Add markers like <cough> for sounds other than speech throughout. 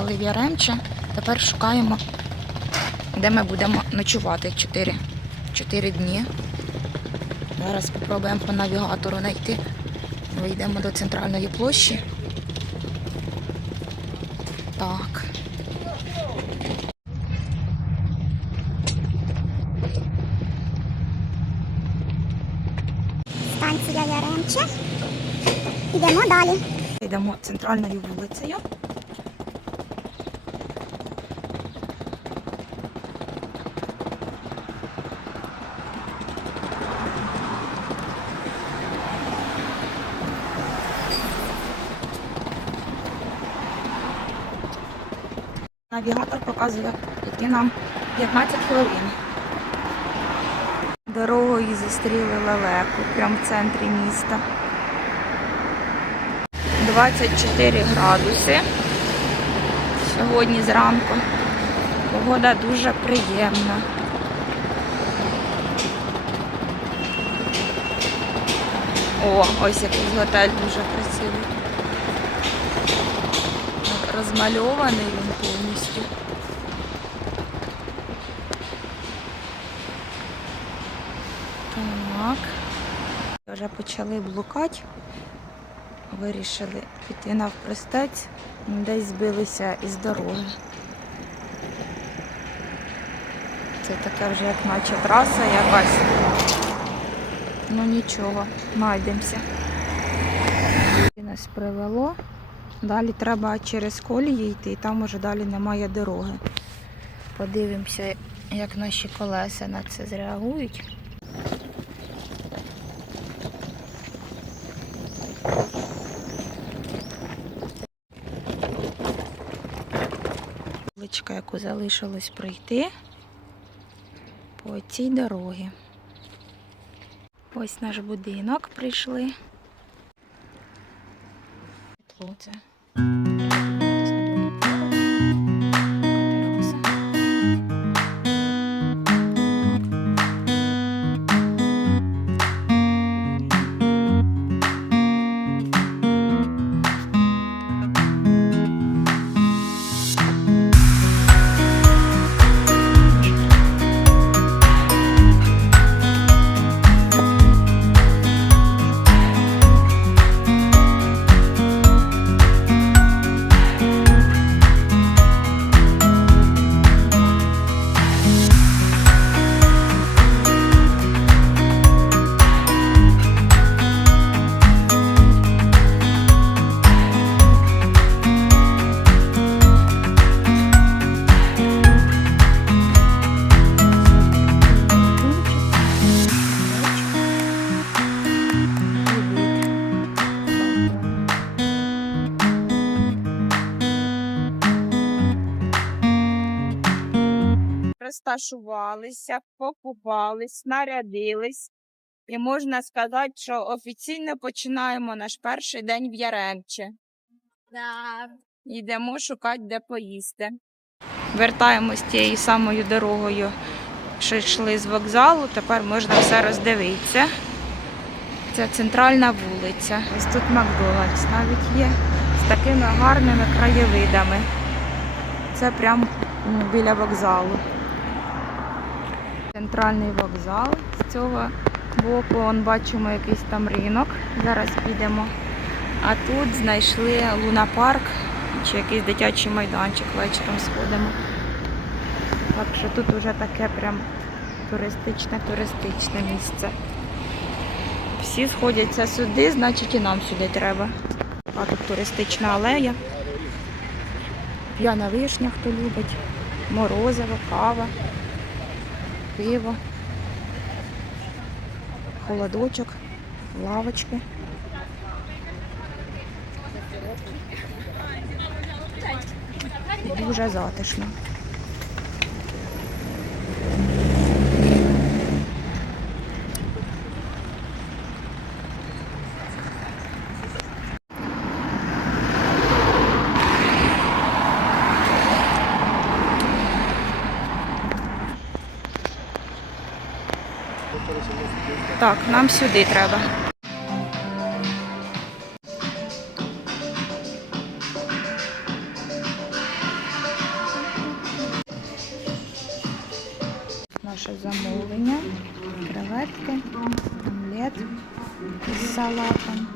Приїхали в Яремче. Тепер шукаємо, де ми будемо ночувати 4, 4 дні. Зараз спробуємо по навігатору знайти. Вийдемо до центральної площі. Так. Станція Яремче. Йдемо далі. Йдемо центральною вулицею. Навігатор показує, йти нам 15 хвилин. Дорогою зустріли лелеку прямо в центрі міста. 24 градуси сьогодні зранку. Погода дуже приємна. О, ось якийсь готель дуже красивий. Розмальований він повністю. Так. Вже почали блукати вирішили піти навпростець, десь збилися із дороги. Це таке вже як наче траса якась. Ну нічого, знайдемося. Нас привело. Далі треба через колії йти, там уже далі немає дороги. Подивимося, як наші колеса на це зреагують. Вуличка, яку залишилось пройти по цій дорогі. Ось наш будинок прийшли. Це. Розташувалися, покупались, нарядились. І можна сказати, що офіційно починаємо наш перший день в Яремче. Да. Йдемо шукати, де поїсти. Вертаємось тією самою дорогою, що йшли з вокзалу. Тепер можна все роздивитися. Це центральна вулиця. Ось тут Макдональдс навіть є з такими гарними краєвидами. Це прямо ну, біля вокзалу. Центральний вокзал. З цього боку он бачимо якийсь там ринок. Зараз підемо. А тут знайшли лунапарк чи якийсь дитячий майданчик вечором сходимо. Так що тут вже таке прям туристичне, туристичне місце. Всі сходяться сюди, значить і нам сюди треба. А тут туристична алея. П'яна вишня, хто любить, морозиво, кава, пиво, холодочок, лавочки. Дуже затишно. Так, нам сюди треба. Наше замовлення, креветки, омлет з салатом.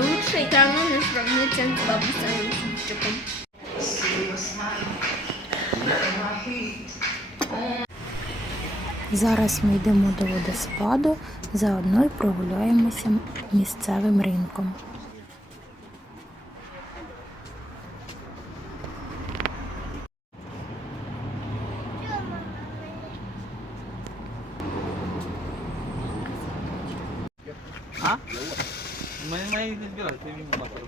Лучше равно не сравниться з бабусею. Зараз ми йдемо до водоспаду, заодно й прогуляємося місцевим ринком. А? Мои не збирай, ти мені масло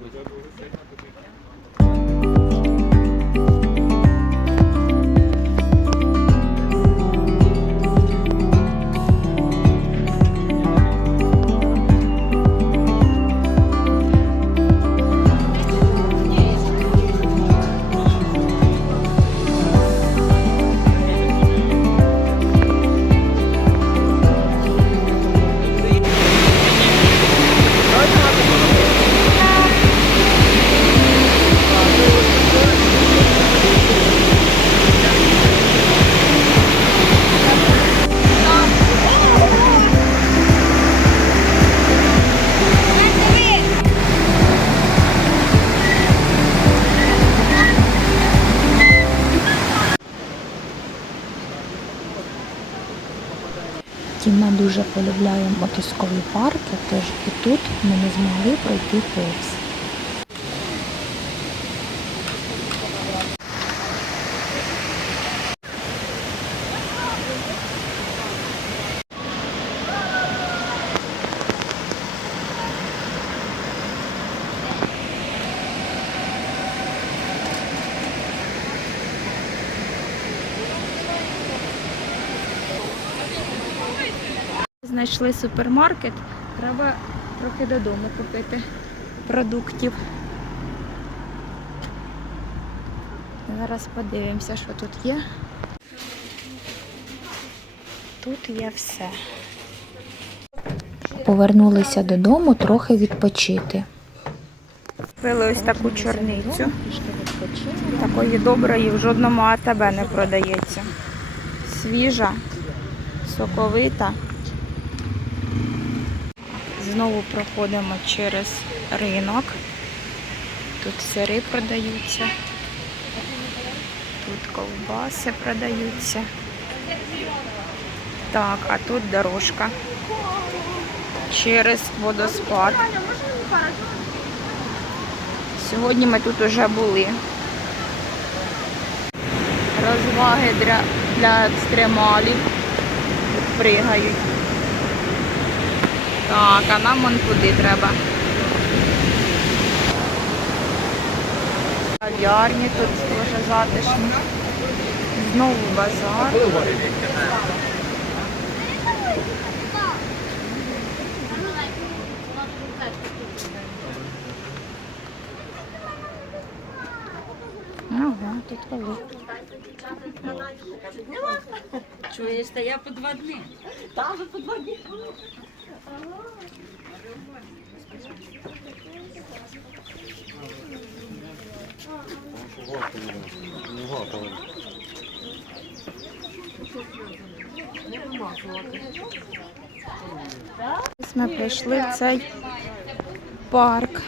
робити. Тіма дуже полюбляє мотузкові парки, тож і тут ми не змогли пройти повз. Знайшли супермаркет, треба трохи додому купити продуктів. Зараз подивимося, що тут є. Тут є все. Повернулися додому трохи відпочити. Купили ось таку чорницю. Такої доброї в жодному АТБ не продається. Свіжа, соковита. Знову проходимо через ринок. Тут сири продаються. Тут ковбаси продаються. Так, а тут дорожка. Через водоспад. Сьогодні ми тут уже були. Розваги для, для екстремалів. Пригають. Так, а нам он куди треба? Кав'ярні тут дуже затишно. Знову базар. Ага, тут велике. Чуєш, та я по два дні. Ось Ми прийшли в цей парк.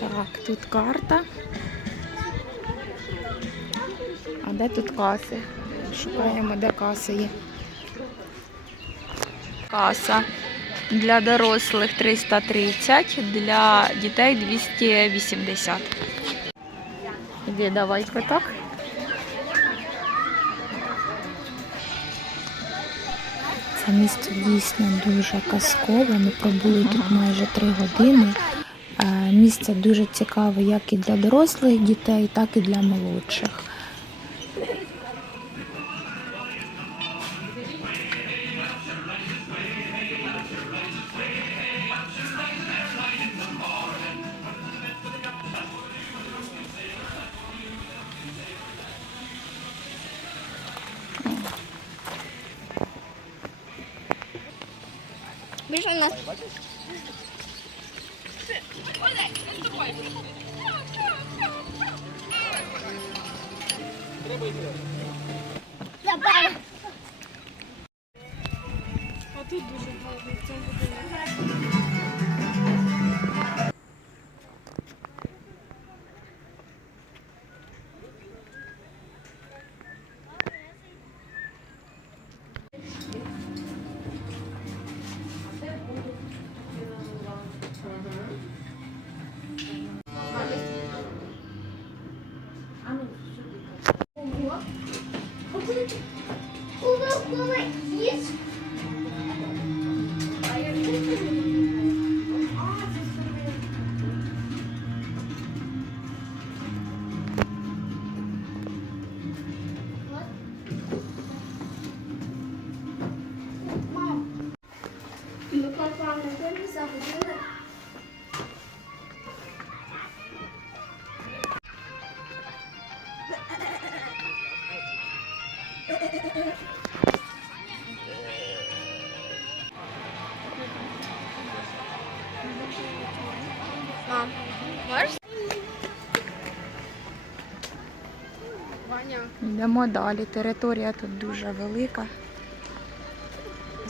Так, тут карта. А де тут каси? Шукаємо, де каси є. Каса для дорослих 330, для дітей 280. Іди, давай квиток. Це місце дійсно дуже казкове. Ми пробули тут майже три години. Е, Місце дуже цікаве як і для дорослих дітей, так і для молодших. Більше нас. Треба йти. А тут дуже гарно. Мам, можеш? Ваня. Йдемо далі. Територія тут дуже велика.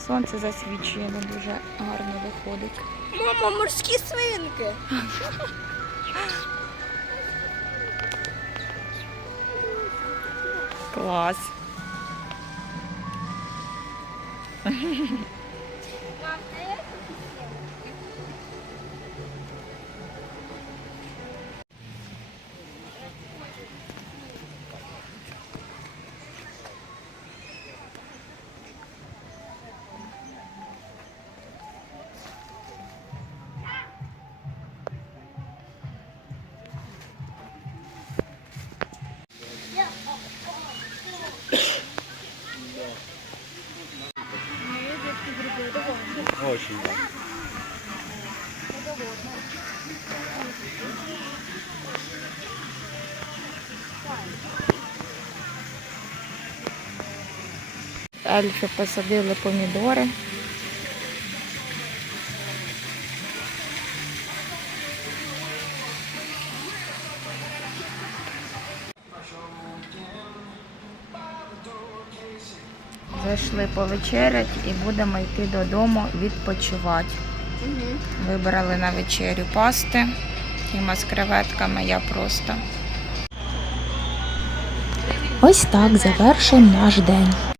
Сонце засвічує, не дуже гарно виходить. Мама, морські свинки. Клас. <laughs> Yeah. Очень, да. Ельфи посадили помідори. Зайшли повечерять і будемо йти додому відпочивати. Вибрали на вечерю пасти. Тіма з креветками, я просто. Ось так завершив наш день.